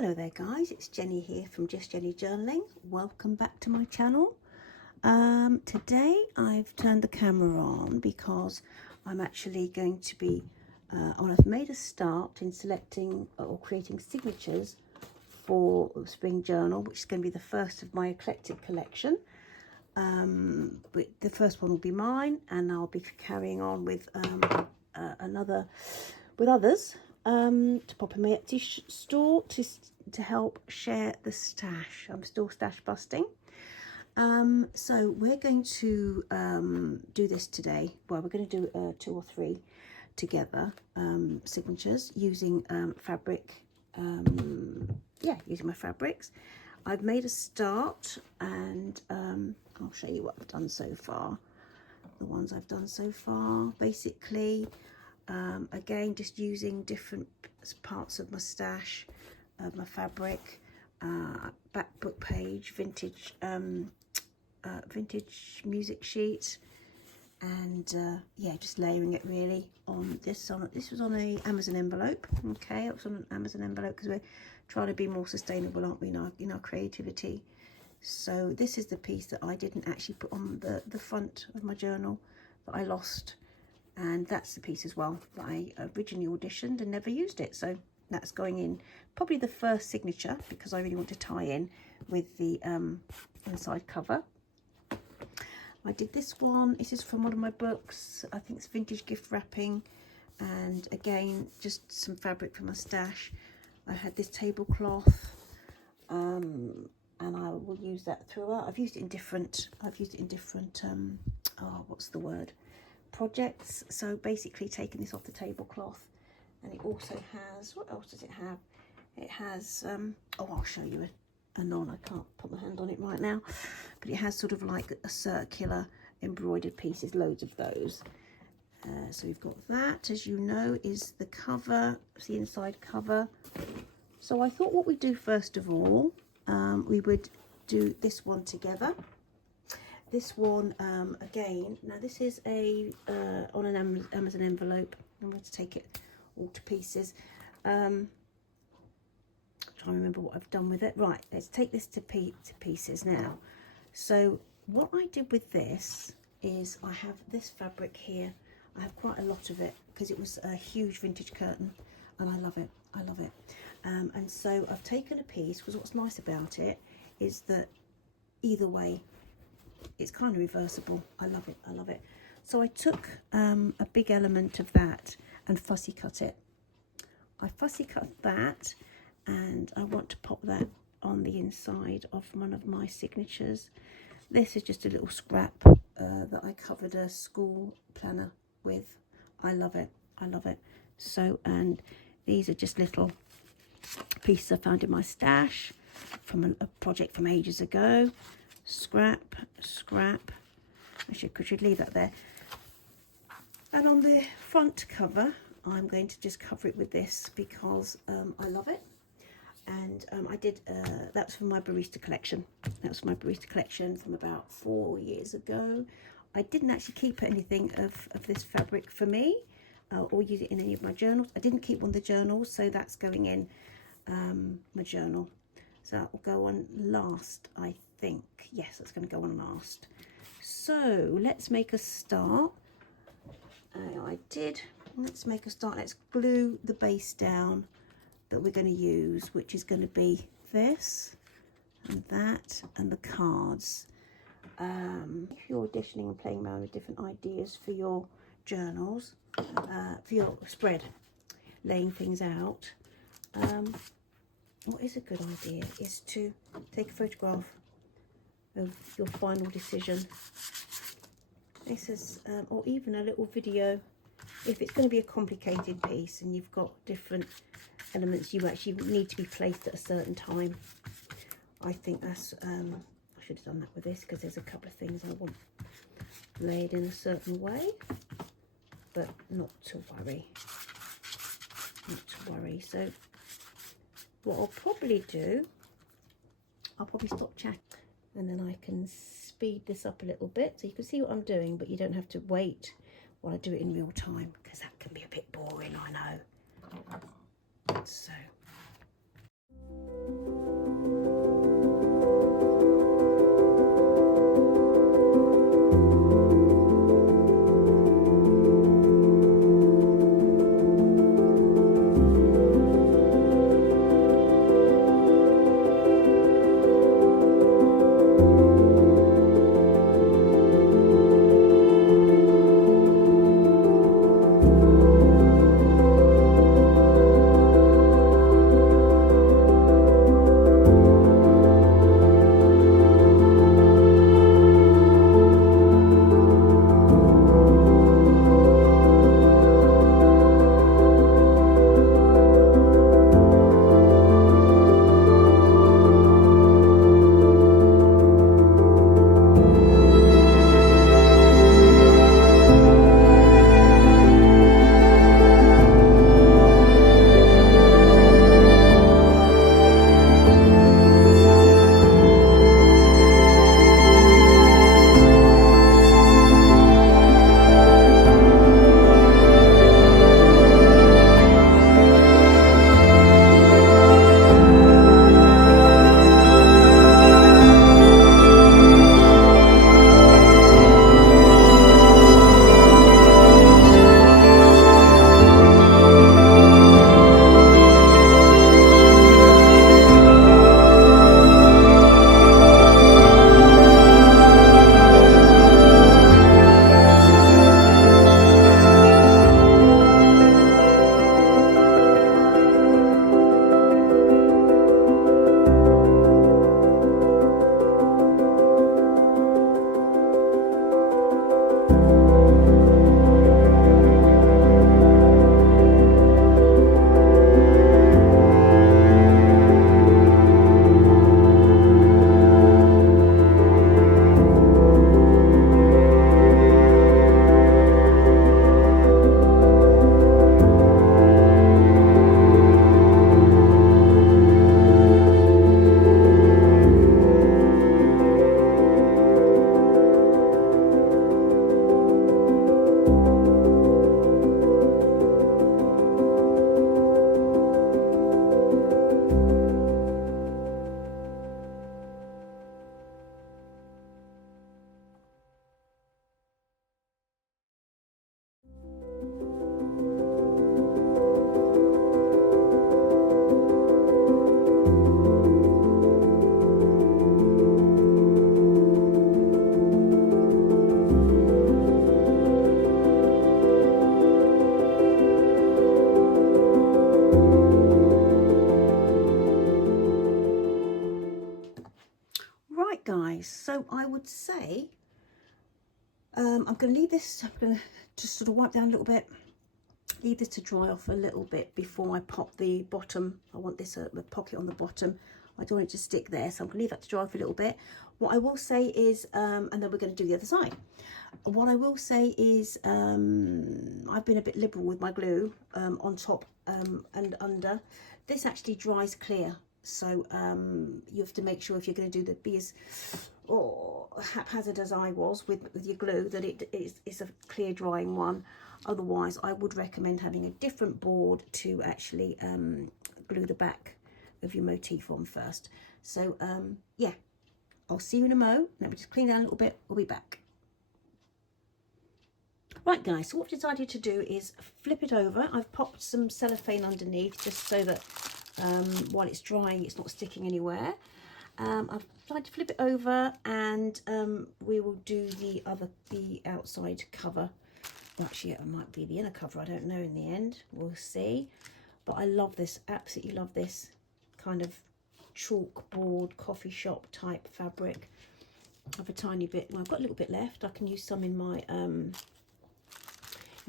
Hello there guys, it's Jenny here from Just Jenny Journaling. Welcome back to my channel. Today I've turned the camera on because I'm actually going to be I've made a start in selecting or creating signatures for Spring Journal, which is going to be the first of my eclectic collection. The first one will be mine, and I'll be carrying on with others. To pop in my Etsy store to help share the stash. I'm still stash busting. So we're going to do this today. Well, we're going to do 2 or 3 together, signatures using fabric. Using my fabrics. I've made a start, and I'll show you what I've done so far. The ones I've done so far, basically. Again, just using different parts of my stash, of my fabric, back book page, vintage music sheet, and just layering it really on this. This was on a Amazon envelope. Okay, it was on an Amazon envelope because we're trying to be more sustainable, aren't we, in our creativity. So this is the piece that I didn't actually put on the front of my journal that I lost. And that's the piece as well that I originally auditioned and never used it. So that's going in probably the first signature, because I really want to tie in with the inside cover. I did this one. This is from one of my books. I think it's vintage gift wrapping. And again, just some fabric from my stash. I had this tablecloth. And I will use that throughout. I've used it in different, what's the word? Projects. So basically taking this off the tablecloth, and it also has, what else does it have? It has I'll show you anon. I can't put my hand on it right now, but it has sort of like a circular embroidered pieces, loads of those. So we've got that, as you know, is the cover. It's the inside cover. So I thought what we'd do first of all, we would do this one together. This one, again, now this is a on an Amazon envelope. I'm going to take it all to pieces. Trying to remember what I've done with it. Right, let's take this to pieces now. So what I did with this is I have this fabric here. I have quite a lot of it because it was a huge vintage curtain, and I love it. I love it. And so I've taken a piece, because what's nice about it is that either way, it's kind of reversible. I love it. I love it. So I took a big element of that and fussy cut it. I fussy cut that, and I want to pop that on the inside of one of my signatures. This is just a little scrap that I covered a school planner with. I love it. I love it. So, and these are just little pieces I found in my stash from a project from ages ago. Scrap. I should leave that there. And on the front cover, I'm going to just cover it with this because I love it. And I did, that's from my barista collection. That was my barista collection from about 4 years ago. I didn't actually keep anything of this fabric for me or use it in any of my journals. I didn't keep one of the journals, so that's going in my journal. So that will go on last, I think. Yes, that's going to go on last. So let's make a start. Let's make a start. Let's glue the base down that we're going to use, which is going to be this and that and the cards. If you're auditioning and playing around with different ideas for your journals, for your spread, laying things out, what is a good idea is to take a photograph of your final decision. This is, or even a little video, if it's going to be a complicated piece and you've got different elements you actually need to be placed at a certain time. I think that's, I should have done that with this because there's a couple of things I want laid in a certain way, but not to worry. Not to worry. So what I'll probably do, I'll probably stop chatting and then I can speed this up a little bit so you can see what I'm doing, but you don't have to wait while I do it in real time because that can be a bit boring, I know. So guys, so I would say I'm going to leave this, I'm going to just sort of wipe down a little bit, leave this to dry off a little bit before I pop the bottom. I want this a pocket on the bottom. I don't want it to stick there, so I'm going to leave that to dry off a little bit. What I will say is, and then we're going to do the other side. What I will say is I've been a bit liberal with my glue on top and under. This actually dries clear, so you have to make sure if you're going to do the be as haphazard as I was with your glue, that it's a clear drying one. Otherwise, I would recommend having a different board to actually glue the back of your motif on first. So yeah, I'll see you in a mo. Let me just clean down a little bit. We'll be back. Right guys, so what I've decided to do is flip it over. I've popped some cellophane underneath just so that while it's drying it's not sticking anywhere. I've tried to flip it over, and we will do the outside cover. Well, actually it might be the inner cover, I don't know in the end, we'll see. But I love this, absolutely love this kind of chalkboard coffee shop type fabric. I have a tiny bit, well, I've got a little bit left. I can use some in my in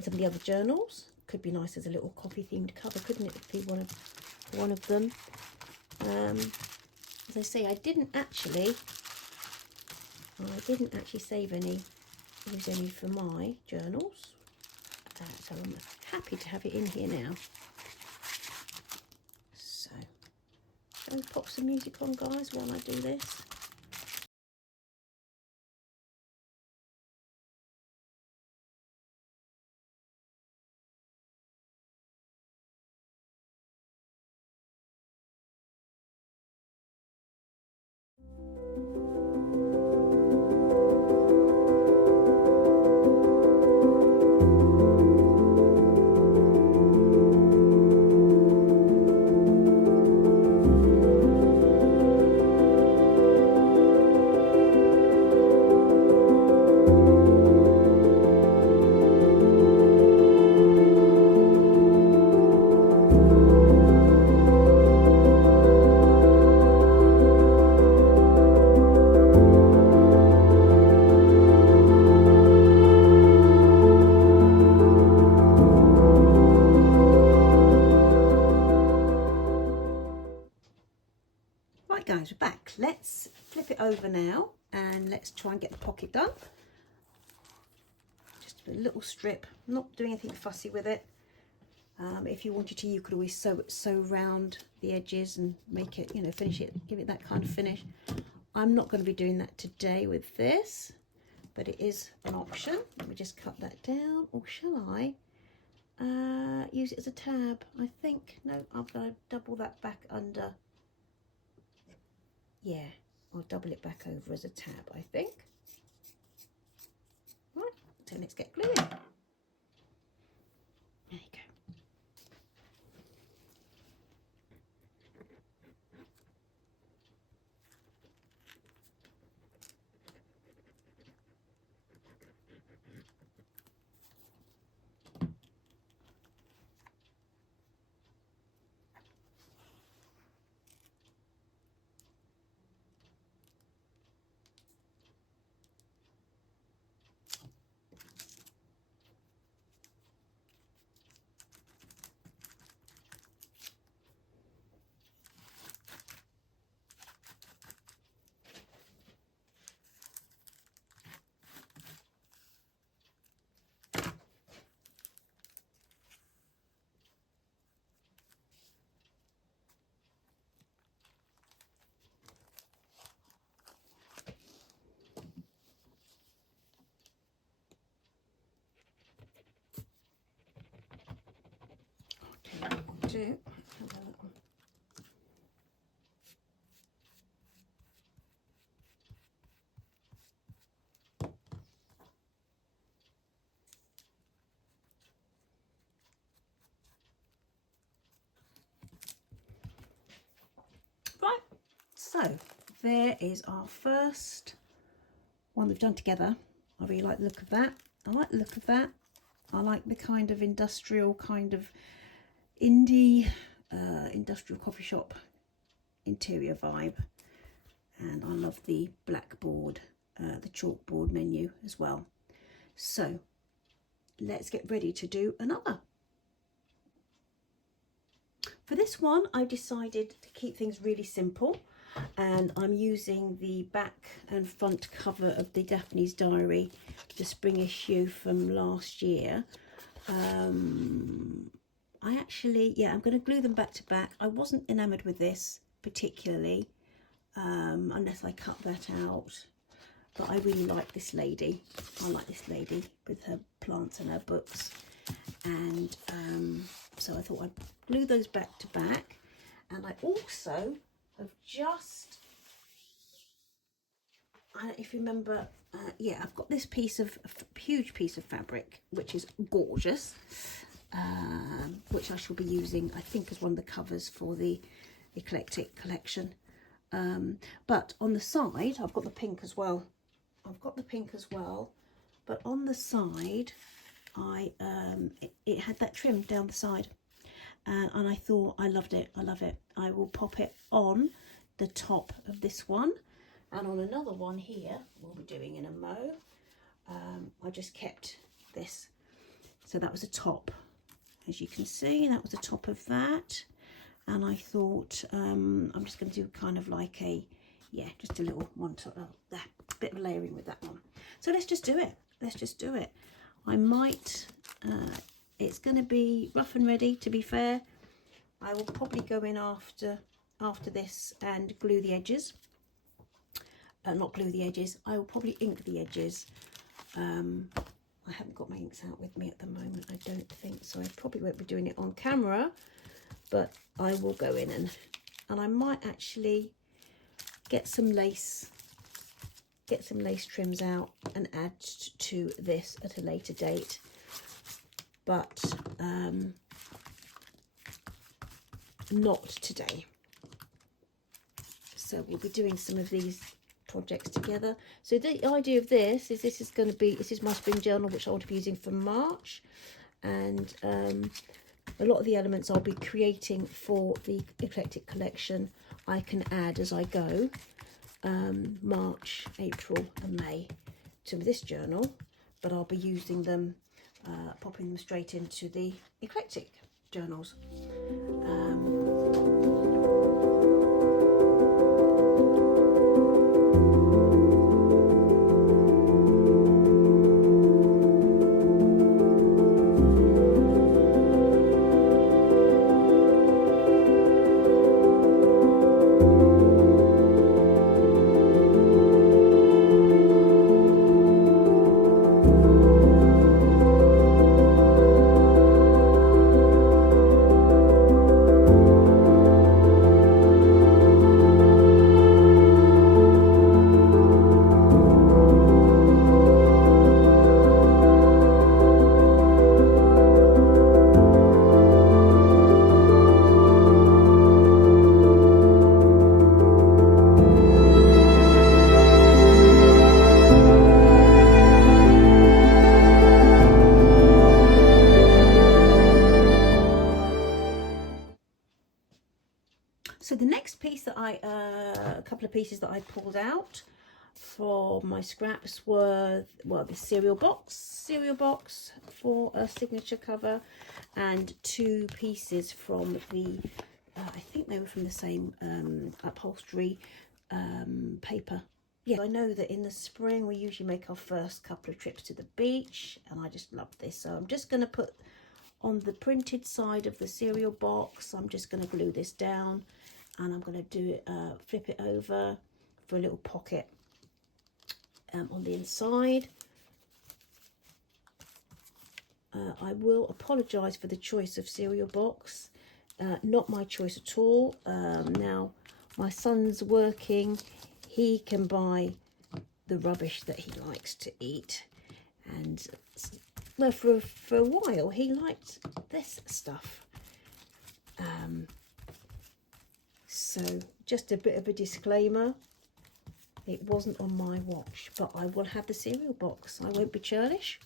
some of the other journals. Could be nice as a little coffee themed cover, couldn't it? Be one of them. As I say, I didn't actually save any, use any for my journals. So I'm happy to have it in here now. So, shall we pop some music on, guys, while I do this? Right guys, we're back. Let's flip it over now and let's try and get the pocket done. Just a little strip, not doing anything fussy with it. If you wanted to, you could always sew round the edges and make it, you know, finish it, give it that kind of finish. I'm not going to be doing that today with this, but it is an option. Let me just cut that down, or shall I use it as a tab? I think, no, I'm going to double that back under. Yeah, I'll double it back over as a tab, I think. Right, so let's get gluing. There you go. Do. Right, so there is our first one we've done together. I really like the look of that. I like the look of that. I like the kind of industrial, kind of indie industrial coffee shop interior vibe. and I love the blackboard, the chalkboard menu as well. So let's get ready to do another. For this one, I decided to keep things really simple, and I'm using the back and front cover of the Daphne's Diary, the spring issue from last year. I'm going to glue them back to back. I wasn't enamoured with this particularly, unless I cut that out. But I really like this lady. I like this lady with her plants and her books. And so I thought I'd glue those back to back. And I also have just, I don't know if you remember, I've got this huge piece of fabric, which is gorgeous, which I shall be using, I think, as one of the covers for the Eclectic Collection. But on the side, I've got the pink as well. But on the side, it had that trim down the side, and I thought I loved it. I love it. I will pop it on the top of this one, and on another one here we'll be doing in a mo. I just kept this, so that was the top, as you can see, that was the top of that. And I thought I'm just going to do kind of like a, just a little one to there, bit of layering with that one. So let's just do it. I might, it's going to be rough and ready, to be fair. I will probably go in after this and glue the edges. Not glue the edges, I will probably ink the edges. I haven't got my inks out with me at the moment, I don't think, so I probably won't be doing it on camera, but I will go in and I might actually get some lace trims out and add to this at a later date, but not today. So we'll be doing some of these projects together. So the idea of this is my spring journal, which I want to be using for March, and a lot of the elements I'll be creating for the Eclectic Collection I can add as I go, March, April and May, to this journal, but I'll be using them, popping them straight into the Eclectic journals. So the next piece that a couple of pieces that I pulled out for my scraps were, well, the cereal box for a signature cover, and two pieces from the, I think they were from the same upholstery paper. Yeah, I know that in the spring we usually make our first couple of trips to the beach, and I just love this. So I'm just going to put on the printed side of the cereal box, I'm just going to glue this down, and I'm going to do it, flip it over for a little pocket on the inside. I will apologise for the choice of cereal box, not my choice at all. Now my son's working, he can buy the rubbish that he likes to eat, and well, for a while he liked this stuff. So just a bit of a disclaimer, it wasn't on my watch, but I will have the cereal box. I won't be churlish.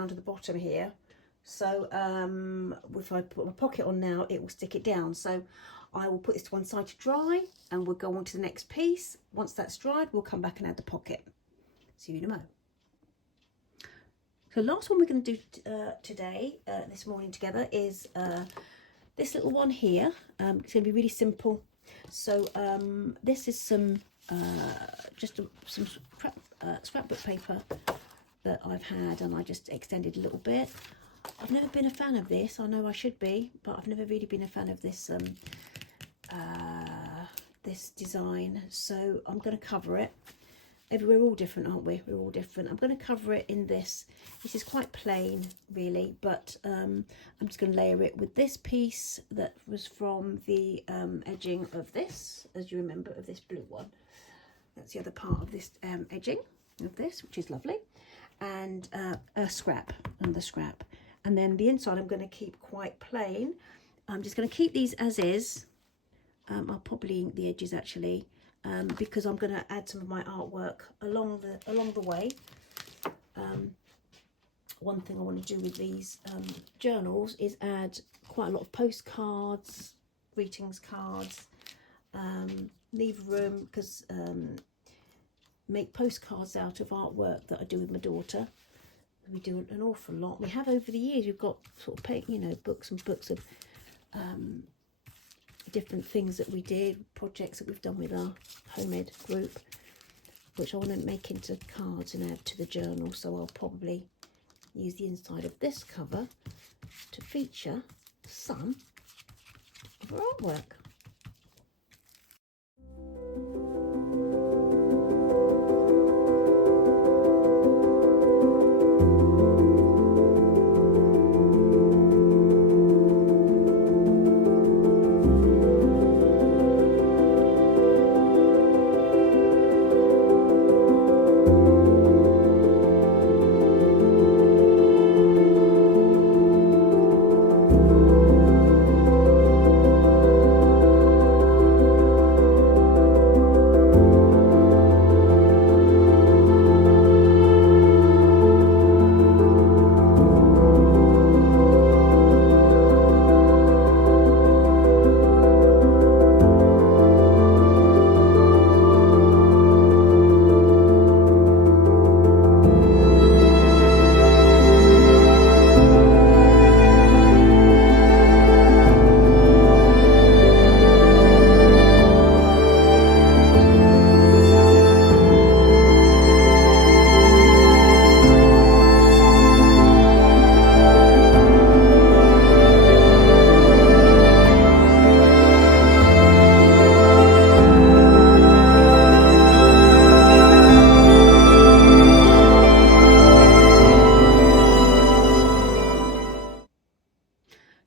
down to the bottom here. So if I put my pocket on now, it will stick it down. So I will put this to one side to dry, and we'll go on to the next piece. Once that's dried, we'll come back and add the pocket. See you in a moment. So last one we're going to do today, this morning together, is this little one here. It's going to be really simple. So this is some some scrapbook paper that I've had, and I just extended a little bit. I've never been a fan of this. I know I should be, but I've never really been a fan of this this design. So I'm going to cover it. We're all different, aren't we? We're all different. I'm going to cover it in this. This is quite plain, really, but I'm just going to layer it with this piece that was from the edging of this, as you remember, of this blue one. That's the other part of this edging of this, which is lovely. And a scrap, and the scrap. And then the inside I'm going to keep quite plain. I'm just going to keep these as is. I'll probably ink the edges actually. Because I'm going to add some of my artwork along the way. One thing I want to do with these journals is add quite a lot of postcards, greetings cards, leave room, because make postcards out of artwork that I do with my daughter. We do an awful lot. We have over the years. We've got sort of books and books of different things that we did, projects that we've done with our homemade group, which I want to make into cards and add to the journal. So I'll probably use the inside of this cover to feature some of our artwork.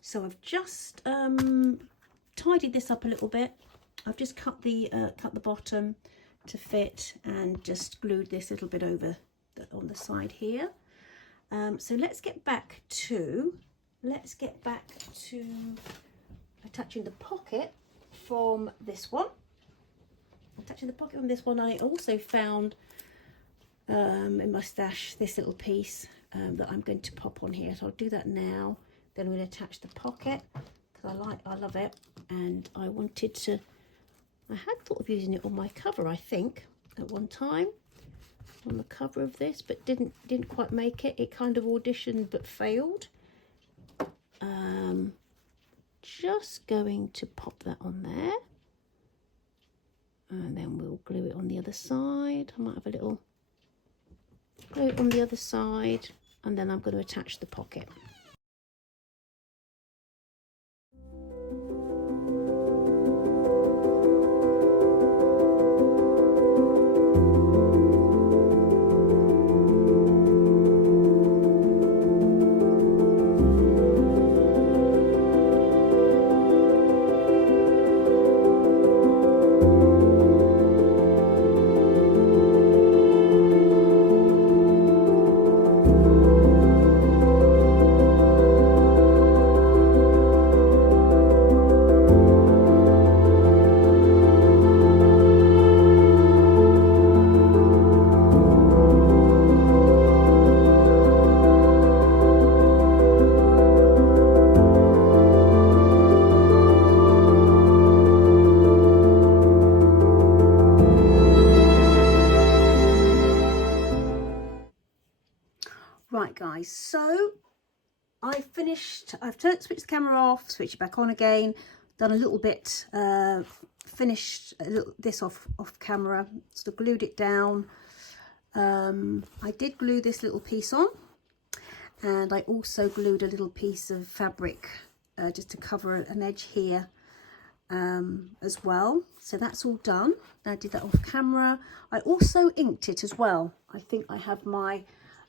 So I've just tidied this up a little bit. I've just cut the bottom to fit and just glued this little bit over on the side here. So let's get back to attaching the pocket from this one. I also found in my stash this little piece that I'm going to pop on here. So I'll do that now. Then I'm going to attach the pocket because I love it, and I had thought of using it on my cover, I think, at one time, on the cover of this, but didn't quite make it. It kind of auditioned but failed. Just going to pop that on there, and then we'll glue it on the other side. I might have a little glue it on the other side, and then I'm going to attach the pocket. I've switched the camera off, switched it back on again, done a little bit, finished this off camera, sort of glued it down. I did glue this little piece on, and I also glued a little piece of fabric just to cover an edge here as well. So that's all done. I did that off camera. I also inked it as well. I think I have my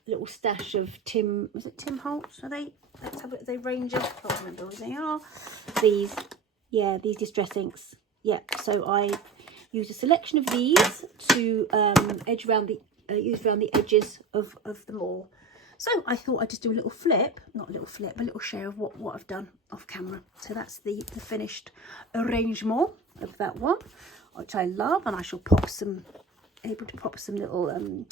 little stash of Tim Holtz? Are they? Let's have it. They range of, I can't remember what they are. These, yeah, these distress inks. Yeah. So I used a selection of these to use around the edges of them all. So I thought I'd just do a little flip, not a little flip, a little share of what I've done off camera. So that's the finished arrangement of that one, which I love, and I shall able to pop some little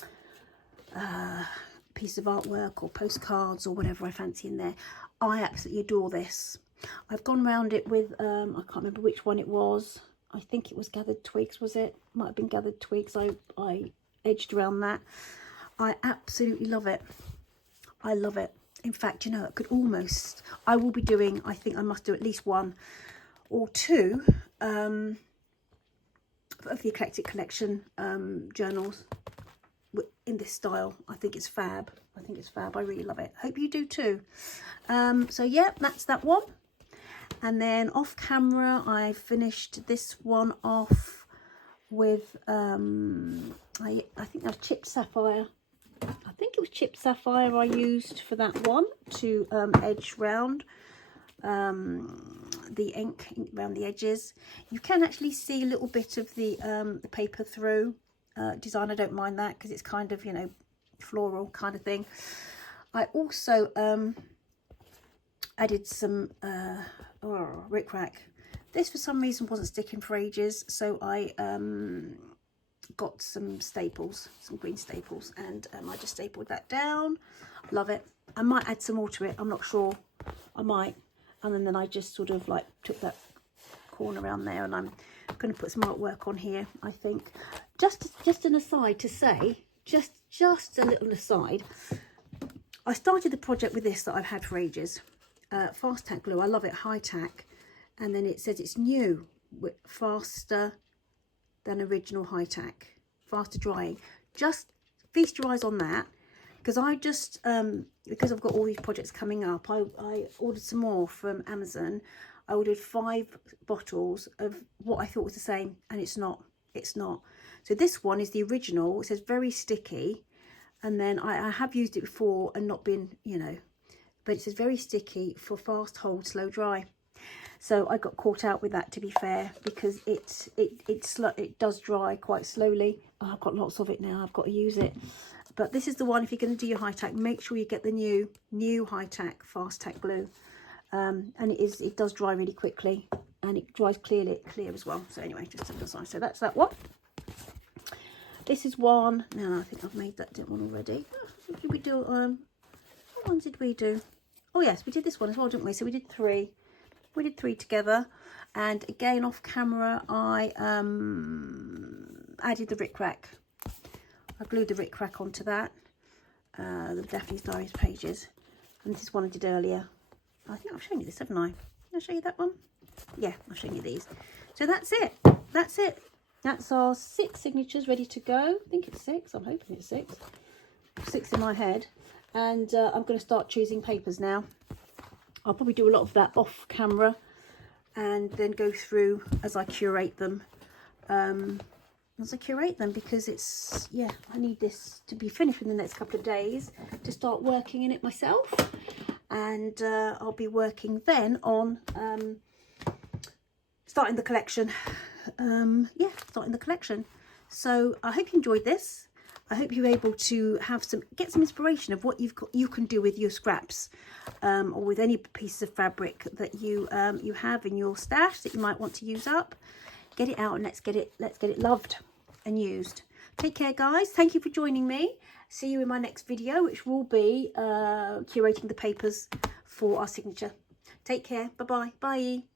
piece of artwork or postcards or whatever I fancy in there. I absolutely adore this. I've gone around it with I can't remember which one it was. I think it was Gathered Twigs, was it? Might have been Gathered Twigs. I edged around that. I absolutely love it. I love it. In fact, you know, I will be doing, I think I must do at least one or two of the Eclectic Collection journals in this style. I think it's fab. I really love it. Hope you do too. So yeah, that's that one. And then off camera, I finished this one off with I think that's chipped sapphire. I think it was chipped sapphire I used for that one to edge round the ink around the edges. You can actually see a little bit of the paper through design. I don't mind that because it's kind of, you know, floral kind of thing. I also added some rickrack. This for some reason wasn't sticking for ages, so I got some staples, some green staples, and I just stapled that down. Love it. I might add some more to it, I'm not sure. I might. And then I just sort of like took that corner around there, and I'm going to put some artwork on here, I think. Just an aside to say, just a little aside, I started the project with this that I've had for ages. Fast tack glue. I love it, high tack. And then it says it's new, faster than original high tack, faster drying. Just feast your eyes on that, because I just because I've got all these projects coming up, I ordered some more from Amazon. I ordered 5 bottles of what I thought was the same, and it's not. So this one is the original. It says very sticky, and then I have used it before and not been, you know, but it says very sticky for fast hold, slow dry. So I got caught out with that, to be fair, because it does dry quite slowly. Oh, I've got lots of it now. I've got to use it. But this is the one. If you're going to do your high tack, make sure you get the new high tack fast tack glue. And it does dry really quickly, and it dries clear as well. So anyway, just to the side. So that's that one. This is one. No, I think I've made that one already. What did we do? What ones did we do? Oh yes, we did this one as well, didn't we? So we did 3. We did 3 together, and again off camera I added the rickrack. I glued the rickrack onto that, the Daphne's Diaries pages, and this is one I did earlier. I think I've shown you this, haven't I? Did I show you that one? Yeah, I've shown you these. So that's it. That's our 6 signatures ready to go. I think it's 6. I'm hoping it's 6. 6 in my head, and I'm going to start choosing papers now. I'll probably do a lot of that off camera, and then go through as I curate them. Because it's, yeah, I need this to be finished in the next couple of days to start working in it myself. And I'll be working then on starting the collection. Starting the collection. So I hope you enjoyed this. I hope you're able to get some inspiration of what you can do with your scraps, or with any pieces of fabric that you have in your stash that you might want to use up. Get it out and let's get it loved and used. Take care, guys. Thank you for joining me. See you in my next video, which will be curating the papers for our signature. Take care. Bye-bye. Bye.